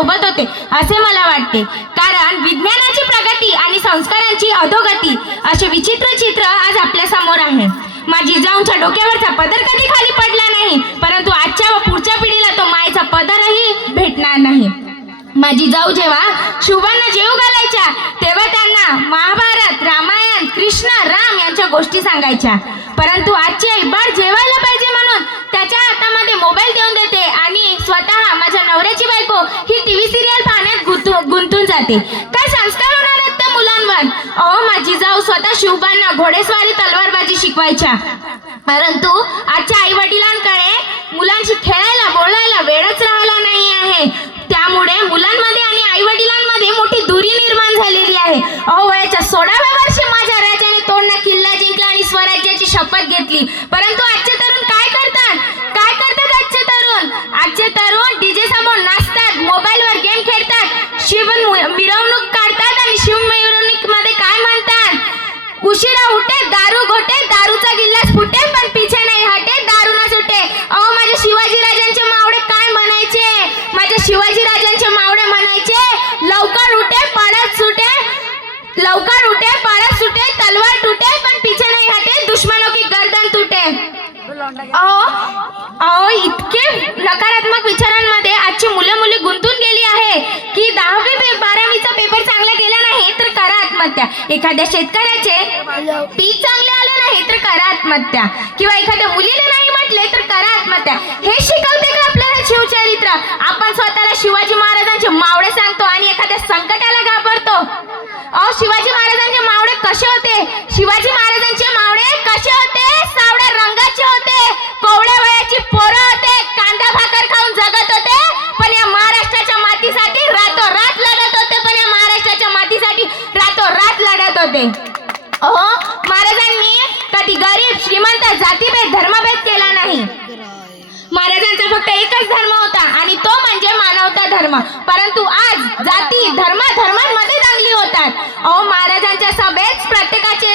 सोबत होते असे मला वाटते, कारण विज्ञानाची प्रगती आणि संस्कारांची अधोगती असे विचित्र चित्र आज आपल्या समोर आहे. माझी जिजाऊंच्या डोक्यावरचा पदर कधी खाली पडला नाही, परंतु आजच्या व पुढच्या पिढीला तो मायेचा पदरही भेटणार नाही. माझी जाऊ जेव्हा शिवबांना जेव घालायच्या तेव्हा त्यांना महाभारत, रामायण, कृष्ण, राम यांच्या गोष्टी सांगायच्या, परंतु आजची आई बाळ जेवायला पाहिजे म्हणून त्याच्या हातामध्ये मोबाईल देऊन देते आणि स्वतः माझ्या नवऱ्याची बायको ही टीव्ही सिरियल पाहण्यात गुंतून जाते. काय संस्कार होणार आहेत त्या मुलांवर? अहो, माझी जाऊ स्वतः शिवबांना घोडेस्वारी, तलवारबाजी शिकवायच्या, परंतु आजच्या आई वडिलांकडे मुलांशी खेळायला, बोलायला वेळच राहिला नाही आहे. त्यामुळे मुलांमध्ये आणि आई वडिलांमध्ये मोठी दुरी निर्माण झालेली आहे. अहो, वयाच्या 16व्या वर्षी माझ्या राजाने तोरणा किल्ला जिंकला आणि स्वराज्याची शपथ घेतली, परंतु आजचे तरुण काय करतात? काय करतात आजचे तरुण? आजचे तरुण डीजे समोर नाचतात, मोबाईलवर गेम खेळतात, शिव मिरवणूक काढतात आणि शिव मिरवणुकीमध्ये काय म्हणतात? उशिरा उठे, दारू घोटे, दारूचा गिल्लास फुटे, पण पिछे नाही हटे, दारू ना सुटे. अहो, माझ्या शिवाजी राजांचे मावळे काय म्हणायचे? माझ्या शिवाजी राजांचे मावळे म्हणायचे, लवकर उठे पाळत सुटे, लवकर उठे पाळत सुटे, तलवार तुटे, पण पिछे नाही हटे, दुश्मनों की गर्दन तुटे. अहो, इतके नकारात्मक विचारांमध्ये आजची मुलं मुली गुंतून गेली आहे की 10वी 12वीचा पेपर चांगला गेला नाही तर करा आत्महत्या, एखाद्या शेतकऱ्याचे पीक चांगले आले नाही तर करा आत्महत्या, किंवा एखाद्या मुलीने नाही म्हटले तर करा आत्महत्या. हे शिकवते का आपल्याला शिवचरित्र? आपण स्वतःला शिवाजी महाराजांचे मावळे सांगतो आणि एखाद्या संकटाला घाबरतो. अहो, शिवाजी महाराजांचे मावळे कसे होते? शिवाजी महाराजांचे मावळे कसे होते? सावळ्या रंगाचे होते, कोवळ्या वयाची पोरं होते, कांदा भाकर खाऊन जगत होते, पण या महाराष्ट्राच्या मातीसाठी रातोरात लढत होते, पण या महाराष्ट्राच्या मातीसाठी रातोरात लढत होते. अहो, महाराजांनी कधी गरीब श्रीमंत जातीभेद धर्मभेद केला नाही. महाराजांचा फक्त एकच धर्म होता आणि तो म्हणजे मानवता धर्म, परंतु आज जाती धर्मांमध्ये दंगली होतात. अहो, महाराजांच्या सभेत प्रत्येकाचे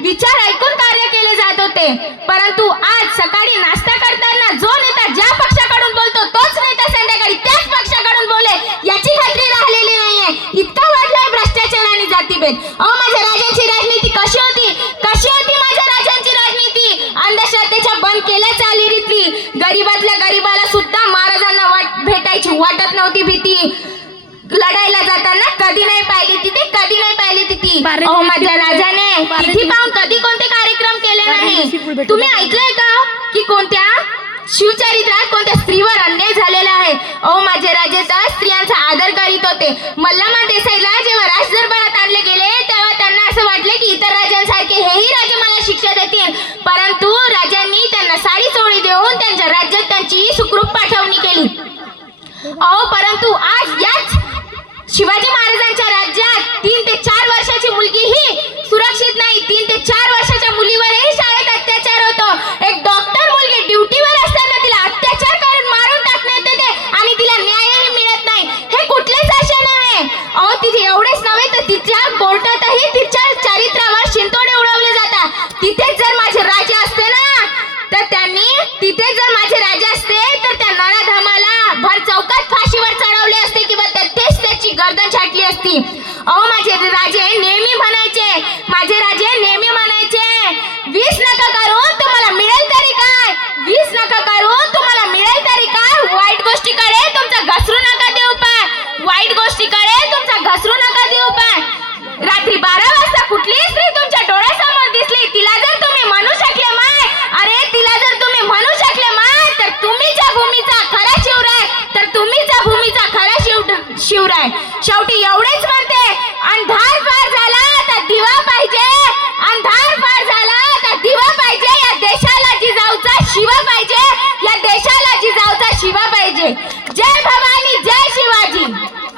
विचार ऐकून कार्य केले जात होते, परंतु आज सकाळी नाश्ता करताना जो नेता ज्या पक्षाकडून बोलतो तोच नेता संध्याकाळी त्याच पक्षाकडून बोले याची खात्री राहिलेली नाहीये. इतका वाढलाय भ्रष्टाचार आणि जातीभेद. अहो, माझ्या राजांची राजनीती कशी होती? कशी होती माझ्या राजांची राजनीती? अंधश्रद्धेच्या बंद केल्या चालीरीती, गरीबातल्या गरीबाला सुद्धा महाराजांना भेटायची वाटत नव्हती भीती, लढायला जाताना कधी नाही पाहिली तिथे, कधी नाही पाहिली तिथे. अहो, माझ्या राजाने तिथे पाहून कधी कोणते कार्यक्रम केले नाही. तुम्ही ऐकलंय का की कोणत्या शिवचरित्रात कोणत्या स्त्रीवर अन्याय झालेला आहे? अहो, माझे राजे तर स्त्रियांचा आदर करीत होते. मल्लामा देसाईला जेव्हा राजदरबारात आणले गेले तेव्हा त्यांना असं वाटले की इतर राजांसारखे हेही राजे मला शिक्षा देतील, परंतु राजांनी त्यांना साडी चोळी देऊन त्यांच्या राज्यात त्यांची सुखरूप पाठवणी केली. अहो, परंतु आज याच शिवाजी महाराजांच्या राज्यात 3 ते 4 वर्षाची मुलगीही सुरक्षित नाही. 3 ते 4 वर्षाच्या मुलीवरही शाळेत अत्याचार होतो. एक डॉक्टर मुलगी ड्युटीवर असताना तिला अत्याचार करून मारून टाकण्यात येते आणि तिला न्यायही मिळत नाही. हे कुठले शासन आहे? अहो, तिथे एवढेच नव्हे तर तिच्या कोर्टातही तिच्या चरित्रावर शिंतोडे उडवले जातात. तिथेच जर माझे राजे असते ना तर त्या नराधमाला भर चौकात फाशीवर चढवले असते किंवा तेच त्याची गर्दन छाटली असती. अहो, माझे राजे नेहमी म्हणायचे, माझे राजे नेहमी म्हणायचे, 20 नका करून तुम्हाला मिळेल तरी काय, 20 नका करून तुम्हाला मिळेल तरी काय, वाईट गोष्टीकडे तुमचा घसरू नका देऊ पाय, वाईट गोष्टीकडे तुमचा घसरू नका देऊ पाय. रात्री 12 वाजता कुठलीही स्त्री तुमच्या डोळ्यासमोर दिसली, तिला जर तुम्ही म्हणू शकले माय, अरे तिला जर तुम्ही म्हणू शकले माय, तर तुम्ही ज्या भूमीचा खरा शिवराय, तर तुम्ही ज्या भूमीचा खरा शिवराय. शेवटी एवढेच म्हणते, अंधार